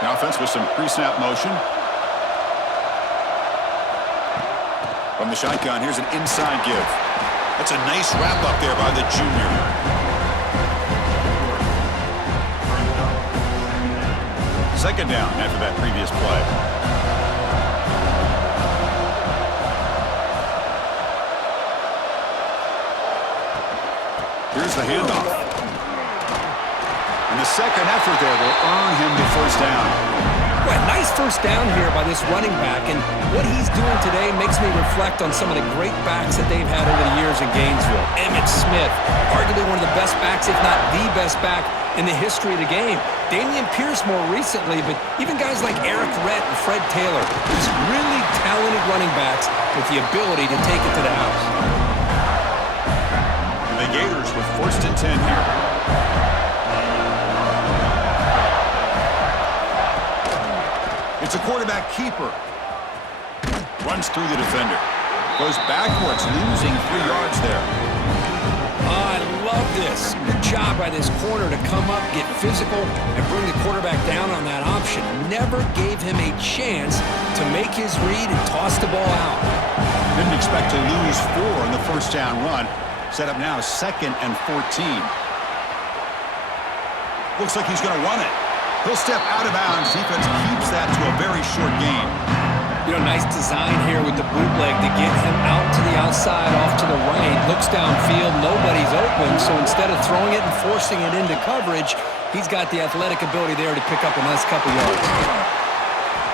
The offense with some pre-snap motion. From the shotgun, here's an inside give. That's a nice wrap up there by the junior. Second down after that previous play. Here's the handoff. And the second effort there will earn him the first down. Well, nice first down here by this running back, and what he's doing today makes me reflect on some of the great backs that they've had over the years in Gainesville. Emmitt Smith, arguably one of the best backs, if not the best back in the history of the game. Dameon Pierce more recently, but even guys like Eric Rhett and Fred Taylor, these really talented running backs with the ability to take it to the house. And the Gators with 1st and 10 here. It's a quarterback keeper. Runs through the defender. Goes backwards, losing 3 yards there. I love this. Good job by this corner to come up, get physical, and bring the quarterback down on that option. Never gave him a chance to make his read and toss the ball out. Didn't expect to lose 4 in the first down run. Set up now 2nd and 14. Looks like he's going to run it. He'll step out of bounds. Defense keeps that to a very short gain. You know, nice design here with the bootleg to get him out to the outside, off to the right. Looks downfield, nobody's open, so instead of throwing it and forcing it into coverage, he's got the athletic ability there to pick up a nice couple yards.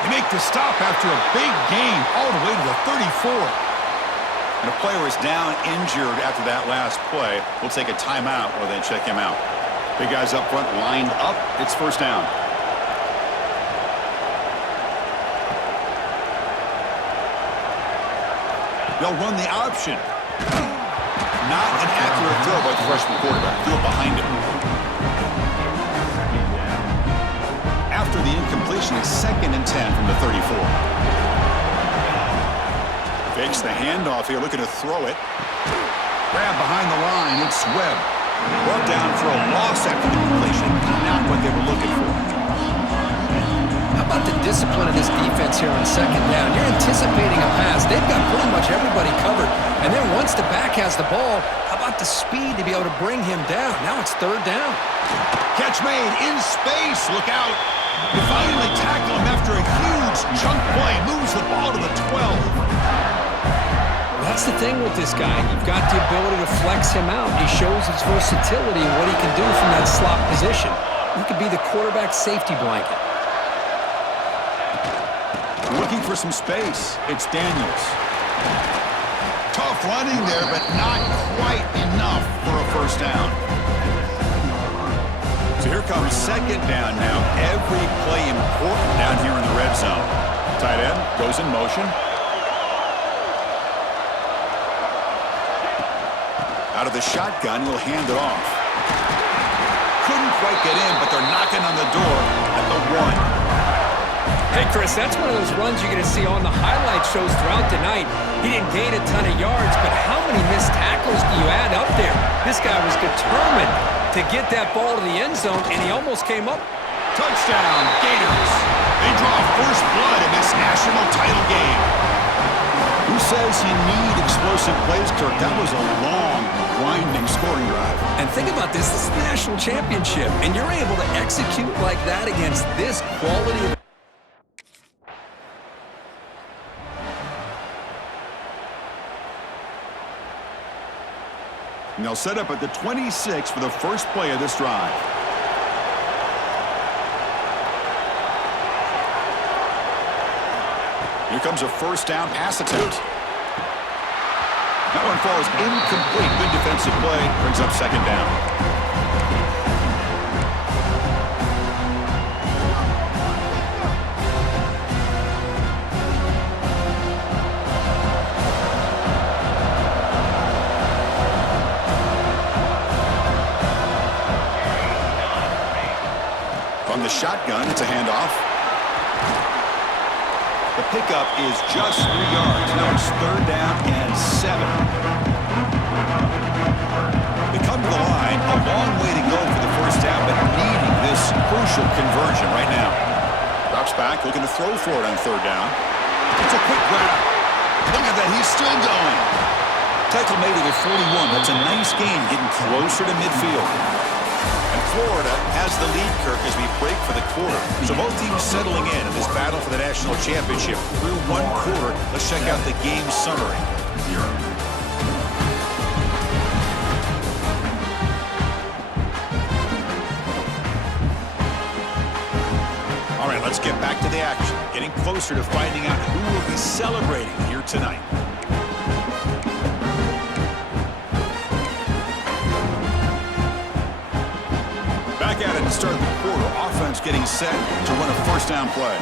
They make the stop after a big gain all the way to the 34. And a player is down injured after that last play. We'll take a timeout while they check him out. Big guys up front lined up. It's first down. They'll run the option. Not an accurate throw by the freshman quarterback. Threw it behind him. After the incompletion, it's 2nd and 10 from the 34. Fakes the handoff here, looking to throw it. Grab behind the line, it's Webb. Brought down for a loss after the completion. Not what they were looking for. How about the discipline of this defense here on 2nd down? You're anticipating a pass. They've got pretty much everybody covered. And then once the back has the ball, how about the speed to be able to bring him down? Now it's 3rd down. Catch made in space. Look out. They finally tackle him after a huge chunk play. Moves the ball to the 12. That's the thing with this guy. You've got the ability to flex him out. He shows his versatility and what he can do from that slot position. He could be the quarterback safety blanket. Looking for some space. It's Daniels. Tough running there, but not quite enough for a first down. So here comes 2nd down now. Every play important down here in the red zone. Tight end goes in motion. Out of the shotgun, he'll hand it off. Couldn't quite get in, but they're knocking on the door at the 1. Hey, Chris, that's one of those runs you're going to see on the highlight shows throughout the night. He didn't gain a ton of yards, but how many missed tackles do you add up there? This guy was determined to get that ball to the end zone, and he almost came up. Touchdown, Gators. They draw first blood in this national title game. Who says you need explosive plays, Kirk? That was a long, grinding scoring drive. And think about this. This is the national championship, and you're able to execute like that against this quality of... And they'll set up at the 26 for the first play of this drive. Here comes a first down pass attempt. That one falls incomplete. Good defensive play. Brings up 2nd down. From the shotgun, it's a handoff. The pickup is just 3 yards. Now it's 3rd down and 7. They come to the line. A long way to go for the first down, but needing this crucial conversion right now. Drops back, looking to throw for it on third down. It's a quick grab. Look at that, he's still going. Tackle made at the 41. That's a nice gain, getting closer to midfield. And Florida has the lead, Kirk, as we break for the quarter. So both teams settling in this battle for the national championship. Through one quarter, let's check out the game summary. All right, let's get back to the action. Getting closer to finding out who will be celebrating here tonight. Back at it to start the quarter. Offense getting set to run a first down play.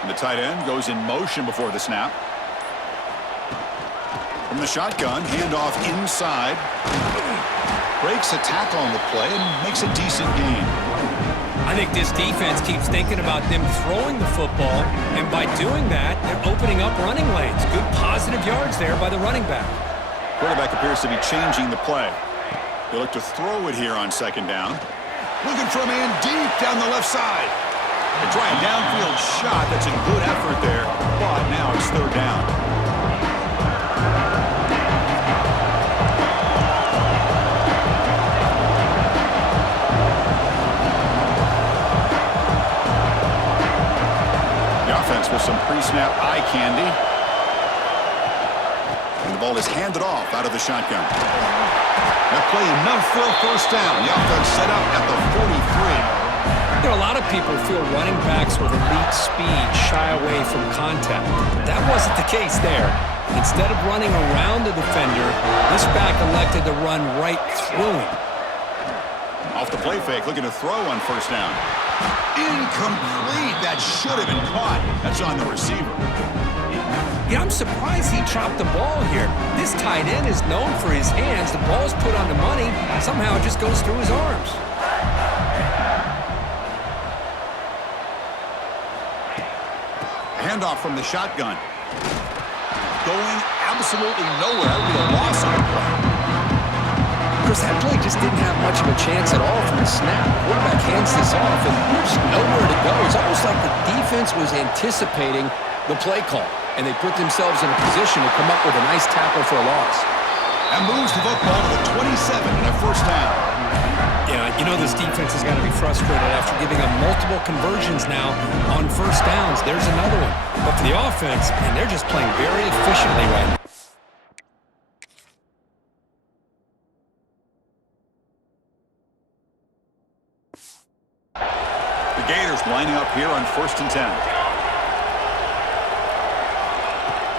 And the tight end goes in motion before the snap. From the shotgun, handoff inside. Breaks a tackle on the play and makes a decent gain. I think this defense keeps thinking about them throwing the football, and by doing that, they're opening up running lanes. Good positive yards there by the running back. Quarterback appears to be changing the play. They look to throw it here on second down. Looking for a man deep down the left side. They try a downfield shot. That's a good effort there, but now it's third down. With some pre-snap eye candy. And the ball is handed off out of the shotgun. That play enough for a first down. The offense set up at the 43. You know, a lot of people feel running backs with elite speed shy away from contact. But that wasn't the case there. Instead of running around the defender, this back elected to run right through him. Off the play fake, looking to throw on first down. Incomplete. That should have been caught. That's on the receiver. Yeah, I'm surprised he dropped the ball here. This tight end is known for his hands. The ball's put on the money. Somehow it just goes through his arms. Handoff from the shotgun. Going absolutely nowhere with a loss on the play. Chris, that play just didn't have much of a chance at all from the snap. Quarterback hands this off, and there's nowhere to go. It's almost like the defense was anticipating the play call, and they put themselves in a position to come up with a nice tackle for a loss. And moves the football to the 27 and a first down. Yeah, you know this defense has got to be frustrated after giving them multiple conversions now on first downs. There's another one. But for the offense, and they're just playing very efficiently right now. Gators lining up here on 1st and 10.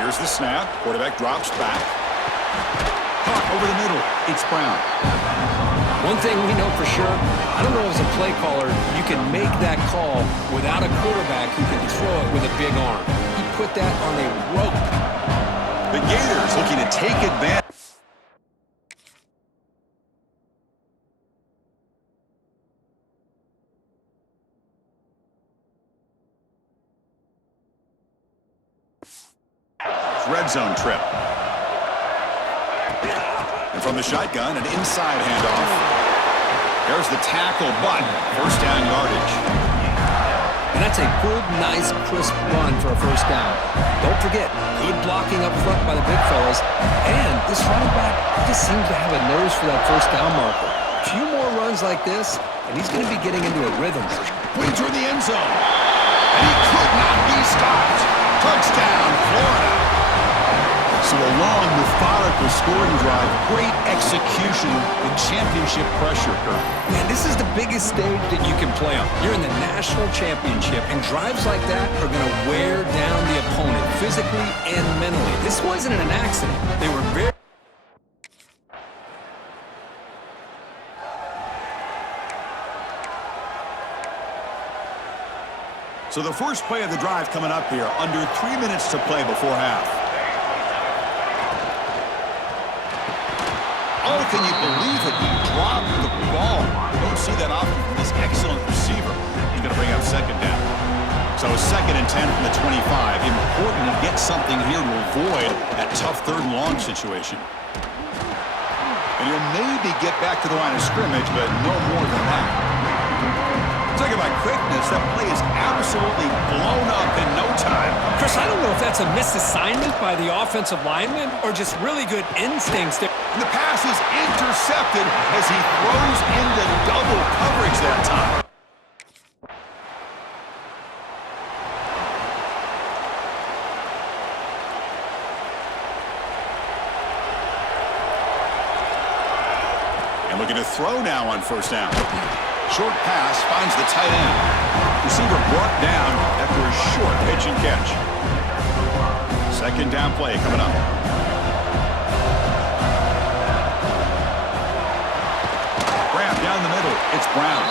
Here's the snap. Quarterback drops back. Caught over the middle. It's Brown. One thing we know for sure, I don't know as a play caller, you can make that call without a quarterback who can throw it with a big arm. He put that on a rope. The Gators looking to take advantage. Red zone trip. And from the shotgun, an inside handoff. There's the tackle, but first down yardage. And that's a good, nice, crisp run for a first down. Don't forget, good blocking up front by the big fellas. And this running back just seems to have a nose for that first down marker. A few more runs like this, and he's going to be getting into a rhythm. Putting through the end zone. And he could not be stopped. Touchdown, Florida. So a long, methodical scoring drive. Great execution with championship pressure, Kirk. Man, this is the biggest stage that you can play on. You're in the national championship, and drives like that are going to wear down the opponent physically and mentally. This wasn't an accident. They were very... So the first play of the drive coming up here, under 3 minutes to play before half. Oh, can you believe it? He dropped the ball. You don't see that often from this excellent receiver. He's going to bring up second down. So 2nd and 10 from the 25. Important to get something here to avoid that tough 3rd and long situation. And he'll maybe get back to the line of scrimmage, but no more than that. Talking about quickness, that play is absolutely blown up in no time. Chris, I don't know if that's a misassignment by the offensive lineman or just really good instincts there. And the pass is intercepted as he throws into double coverage that time. And looking to throw now on first down. Short pass finds the tight end. Receiver brought down after a short pitch and catch. Second down play coming up. Grab down the middle. It's Brown.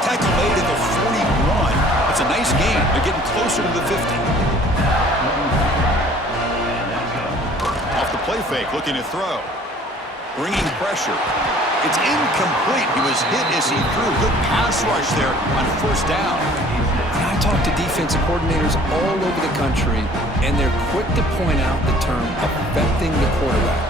Tackle made at the 41. It's a nice gain. They're getting closer to the 50. Off the play fake, looking to throw. Bringing pressure. It's incomplete. He was hit as he threw. Good pass rush there on first down. I talk to defensive coordinators all over the country, and they're quick to point out the term affecting the quarterback.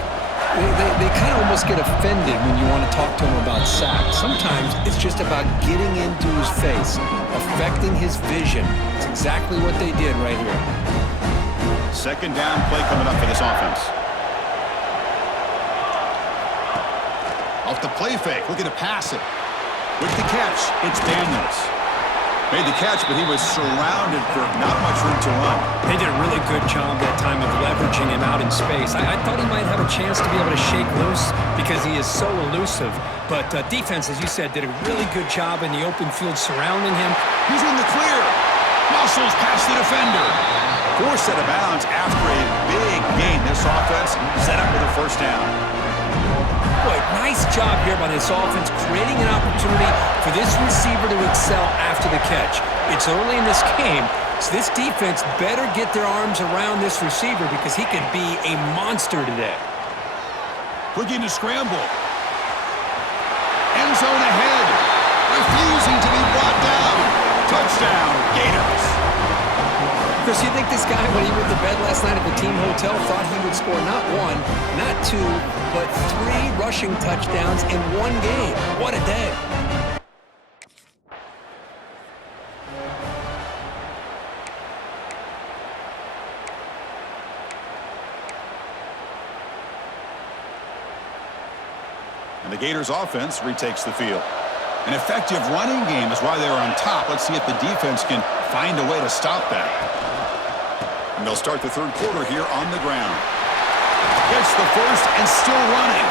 They kind of almost get offended when you want to talk to them about sacks. Sometimes it's just about getting into his face, affecting his vision. It's exactly what they did right here. Second down play coming up for this offense. Off the play fake, looking to pass it. With the catch, it's Daniels. Made the catch, but he was surrounded for not much room to run. They did a really good job that time of leveraging him out in space. I thought he might have a chance to be able to shake loose because he is so elusive. But defense, as you said, did a really good job in the open field surrounding him. He's in the clear. Muscles past the defender. Forced out of bounds after a big gain. This offense set up with a first down. Boy, nice job here by this offense, creating an opportunity for this receiver to excel after the catch. It's early in this game, so this defense better get their arms around this receiver because he could be a monster today. Looking to scramble. End zone ahead. Refusing to be brought down. Touchdown, Gators. Chris, you think this guy, when he went to bed last night at the team hotel, thought he would score not one, not two, but 3 rushing touchdowns in one game? What a day. And the Gators offense retakes the field. An effective running game is why they're on top. Let's see if the defense can find a way to stop that. And they'll start the third quarter here on the ground. Gets the first and still running.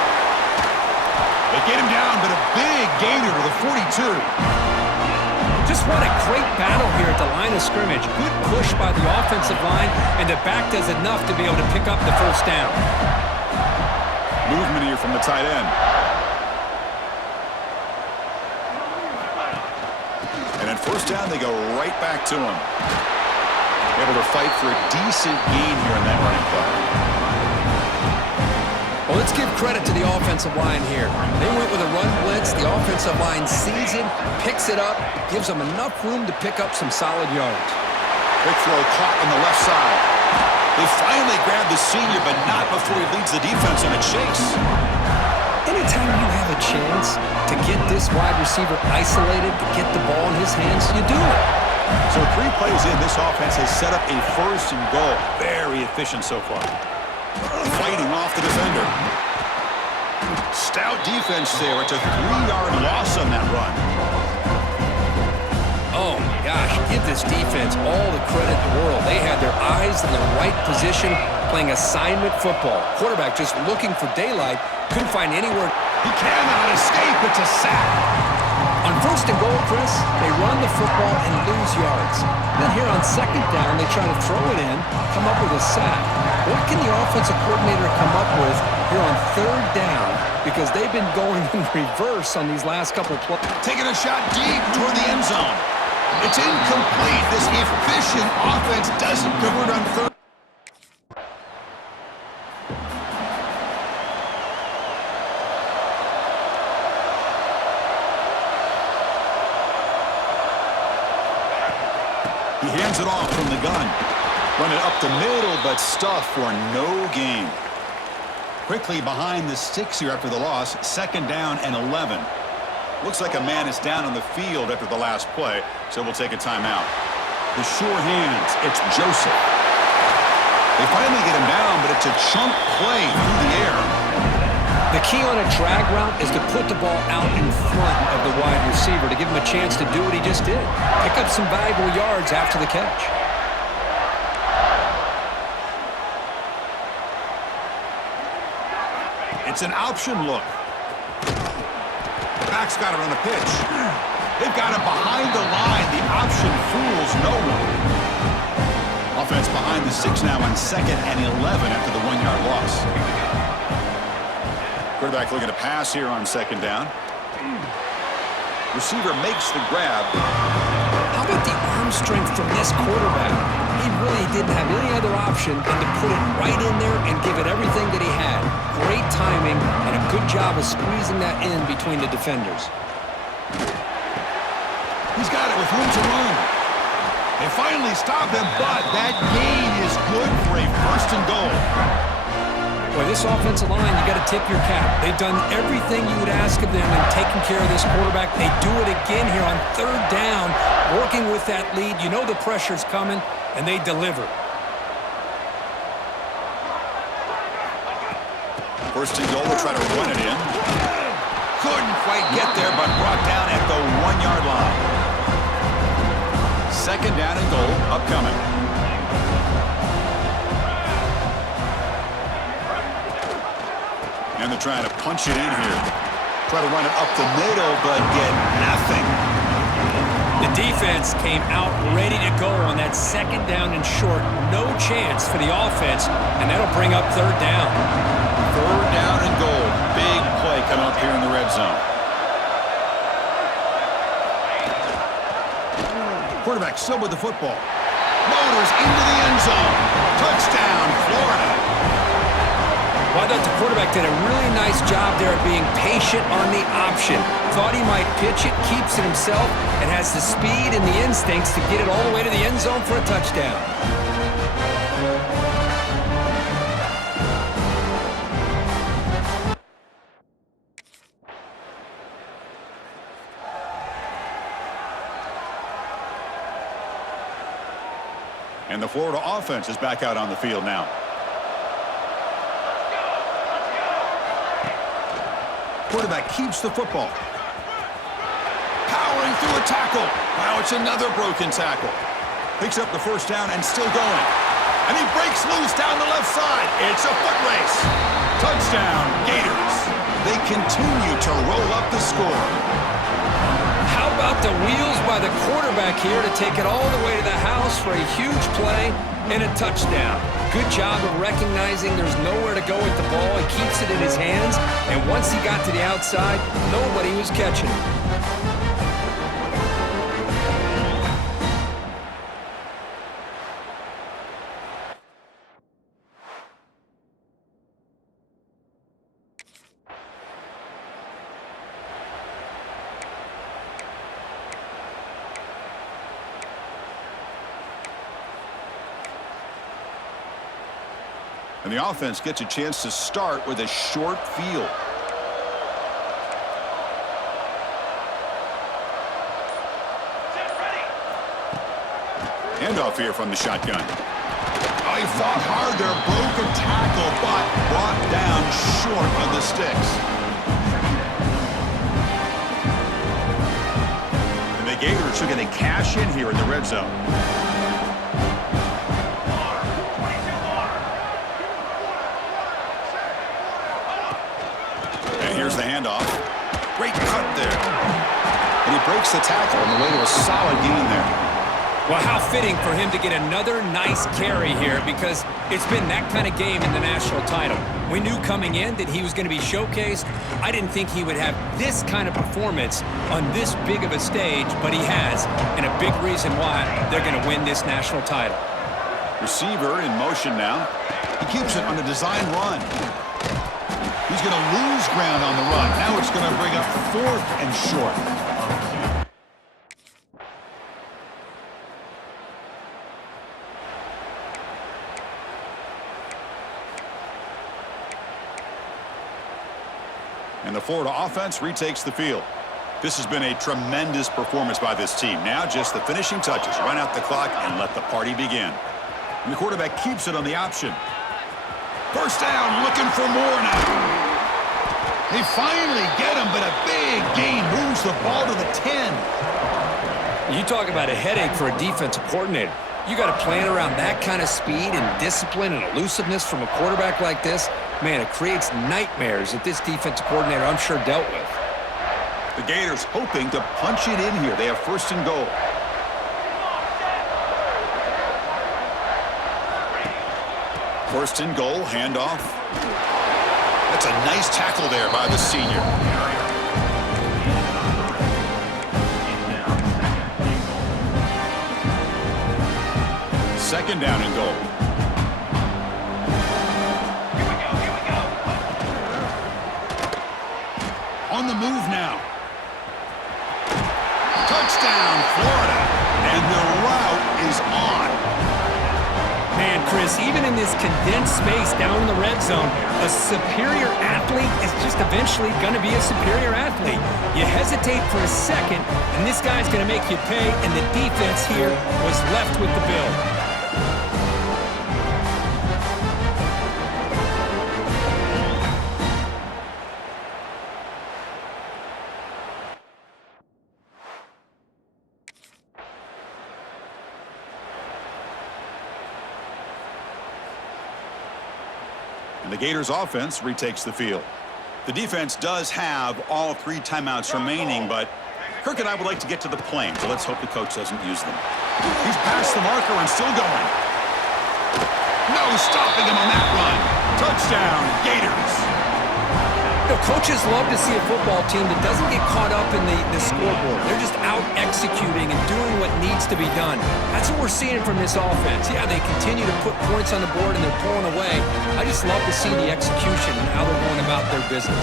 They get him down, but a big gainer to the 42. Just what a great battle here at the line of scrimmage. Good push by the offensive line, and the back does enough to be able to pick up the first down. Movement here from the tight end. And then first down, they go right back to him. Able to fight for a decent gain here in that running play. Well, let's give credit to the offensive line here. They went with a run blitz. The offensive line sees it, picks it up, gives them enough room to pick up some solid yards. Quick throw caught on the left side. They finally grab the senior, but not before he leads the defense on a chase. Anytime you have a chance to get this wide receiver isolated, to get the ball in his hands, you do it. So 3 plays in, this offense has set up a first and goal. Very efficient so far. Fighting off the defender. Stout defense there. It's a 3-yard loss on that run. Oh, my gosh. Give this defense all the credit in the world. They had their eyes in the right position, playing assignment football. Quarterback just looking for daylight. Couldn't find anywhere. He cannot escape. It's a sack. On first and goal, Chris, they run the football and lose yards. Then here on second down, they try to throw it in, come up with a sack. What can the offensive coordinator come up with here on third down? Because they've been going in reverse on these last couple of plays. Taking a shot deep toward the end zone. It's incomplete. This efficient offense doesn't convert on third. He hands it off from the gun. Run it up the middle, but stuff for no gain. quickly behind the sticks here after the loss. 2nd down and 11. Looks like a man is down on the field after the last play, so we'll take a timeout. The sure hands, it's Joseph. They finally get him down, but it's a chunk play through the air. The key on a drag route is to put the ball out in front of the wide receiver to give him a chance to do what he just did. Pick up some valuable yards after the catch. It's an option look. The back's got it on the pitch. They've got him behind the line. The option fools no one. Offense behind the 6 now on 2nd and 11 after the 1-yard loss. Quarterback looking to pass here on 2nd down. Receiver makes the grab. How about the arm strength from this quarterback? He really didn't have any other option than to put it right in there and give it everything that he had. Great timing and a good job of squeezing that in between the defenders. He's got it with room to run. They finally stop him, but that gain is good for a 1st and goal. Boy, this offensive line, you got to tip your cap. They've done everything you would ask of them in taking care of this quarterback. They do it again here on 3rd down, working with that lead. You know the pressure's coming, and they deliver. 1st and goal, we'll try to run it in. Couldn't quite get there, but brought down at the 1-yard line. 2nd down and goal, upcoming. And they're trying to punch it in here. Try to run it up the middle, but get nothing. The defense came out ready to go on that 2nd down and short. No chance for the offense, and that'll bring up 3rd down. 3rd down and goal. Big play coming up here in the red zone. Quarterback still with the football. Motors into the end zone. Touchdown, Florida. Well, I thought the quarterback did a really nice job there of being patient on the option. Thought he might pitch it, keeps it himself, and has the speed and the instincts to get it all the way to the end zone for a touchdown. And the Florida offense is back out on the field now. Quarterback keeps the football. Powering through a tackle. Wow, it's another broken tackle. Picks up the 1st down and still going. And he breaks loose down the left side. It's a foot race. Touchdown, Gators. They continue to roll up the score. How about the wheels by the quarterback here to take it all the way to the house for a huge play and a touchdown. Good job of recognizing there's nowhere to go with the ball. He keeps it in his hands, and once he got to the outside, nobody was catching it. And the offense gets a chance to start with a short field. Handoff here from the shotgun. Oh, he fought hard there, broke a tackle, but brought down short of the sticks. And the Gators are going to cash in here in the red zone. Here's the handoff. Great cut there. And he breaks the tackle on the way to a solid gain there. Well, how fitting for him to get another nice carry here, because it's been that kind of game in the national title. We knew coming in that he was going to be showcased. I didn't think he would have this kind of performance on this big of a stage, but he has, and a big reason why they're going to win this national title. Receiver in motion now. He keeps it on a design run. He's going to lose ground on the run. Now it's going to bring up 4th and short. And the Florida offense retakes the field. This has been a tremendous performance by this team. Now just the finishing touches. Run out the clock and let the party begin. And the quarterback keeps it on the option. First down, looking for more now. They finally get him, but a big gain moves the ball to the 10. You talk about a headache for a defensive coordinator. You got to plan around that kind of speed and discipline and elusiveness from a quarterback like this. Man, it creates nightmares that this defensive coordinator, I'm sure, dealt with. The Gators hoping to punch it in here. They have first and goal. First and goal, handoff. That's a nice tackle there by the senior. Second down and goal. On the move now. Touchdown, Florida. And the route is on. Man, Chris, even in this condensed space down in the red zone, a superior athlete is just eventually going to be a superior athlete. You hesitate for a second, and this guy's going to make you pay, and the defense here was left with the bill. And the Gators offense retakes the field. The defense does have all 3 timeouts remaining, but Kirk and I would like to get to the plane, so let's hope the coach doesn't use them. He's past the marker and still going. No stopping him on that run. Touchdown, Gators. You know, coaches love to see a football team that doesn't get caught up in the scoreboard. They're just out executing and doing what needs to be done. That's what we're seeing from this offense. Yeah, they continue to put points on the board and they're pulling away. I just love to see the execution and how they're going about their business.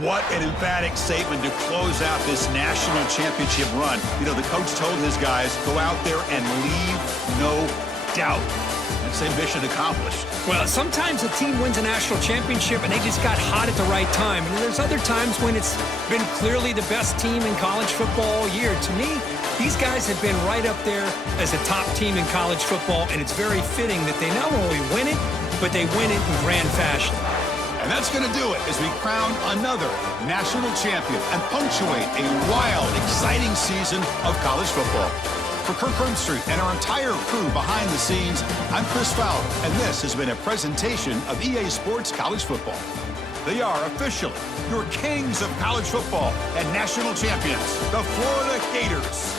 What an emphatic statement to close out this national championship run. You know, the coach told his guys, go out there and leave no doubt. That's a mission accomplished. Well, sometimes a team wins a national championship and they just got hot at the right time. And there's other times when it's been clearly the best team in college football all year. To me, these guys have been right up there as a top team in college football, and it's very fitting that they not only win it, but they win it in grand fashion. And that's going to do it as we crown another national champion and punctuate a wild, exciting season of college football. For Kirk Herbstreit and our entire crew behind the scenes, I'm Chris Fowler, and this has been a presentation of EA Sports College Football. They are officially your kings of college football and national champions, the Florida Gators.